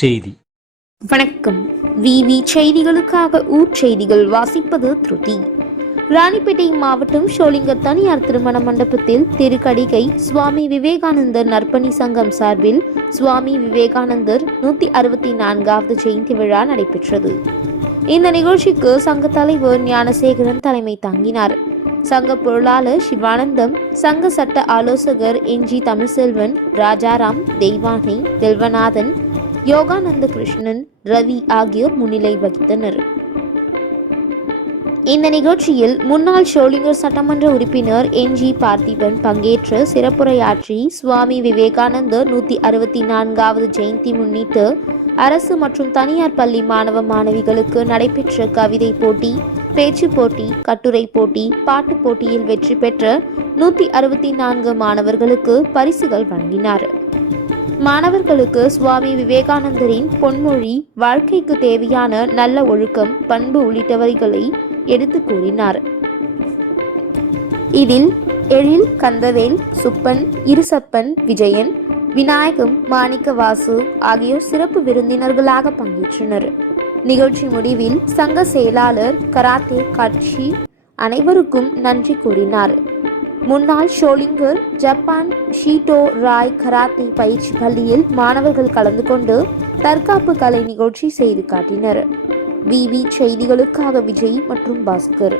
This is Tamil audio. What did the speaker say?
செய்தி. வணக்கம். விவி செய்திகளுக்காக ஊர் செய்திகள் வாசிப்பது திருதி. ராணிப்பேட்டை மாவட்டம் ஷோலிங்கர் தனியார் திருமண மண்டபத்தில் திருக்கடிகை சுவாமி விவேகானந்தர் நற்பணி சங்கம் சார்பில் சுவாமி விவேகானந்தர் நூற்றி அறுபத்தி நான்காவது ஜெயந்தி விழா நடைபெற்றது. இந்த நிகழ்ச்சிக்கு சங்க தலைவர் ஞானசேகரன் தலைமை தாங்கினார். சங்க பொருளாளர் சிவானந்தம் சங்க சட்ட ஆலோசகர் என்ஜி தமிழ்செல்வன் ராஜாராம் தெய்வானை தெல்வநாதன் யோகானந்த கிருஷ்ணன் ரவி ஆகியோர் முன்னிலை வகித்தனர். இந்த நிகழ்ச்சியில் முன்னாள் ஷோலிங்கர் சட்டமன்ற உறுப்பினர் என். ஜி. பார்த்திபன் பங்கேற்று சிறப்புரையாற்றி சுவாமி விவேகானந்தர் நூற்றி அறுபத்தி நான்காவது ஜெயந்தி முன்னிட்டு அரசு மற்றும் தனியார் பள்ளி மாணவ மாணவிகளுக்கு நடைபெற்ற கவிதை போட்டி பேச்சு போட்டி கட்டுரை போட்டி பாட்டு போட்டியில் வெற்றி பெற்ற நூற்றி அறுபத்தி நான்கு மாணவர்களுக்கு பரிசுகள் வழங்கினார். மாணவர்களுக்கு சுவாமி விவேகானந்தரின் பொன்மொழி வாழ்க்கைக்கு தேவையான நல்ல ஒழுக்கம் பண்பு உள்ளிட்டவைகளை எடுத்து கூறினார். இதில் எழில் கந்தவேல் சுப்பன் இருசப்பன் விஜயன் விநாயகம் மாணிக்கவாசு ஆகியோர் சிறப்பு விருந்தினர்களாக பங்கேற்றனர். நிகழ்ச்சி முடிவில் சங்க செயலாளர் கராத்தே காட்சி அனைவருக்கும் நன்றி கூறினார். முன்னாள் Sholinghur Japan Shito Ryu karate பயிற்சி பள்ளியில் மாணவர்கள் கலந்து கொண்டு தற்காப்பு கலை நிகழ்ச்சி செய்து காட்டினர். விவி செய்திகளுக்காக விஜய் மற்றும் பாஸ்கர்.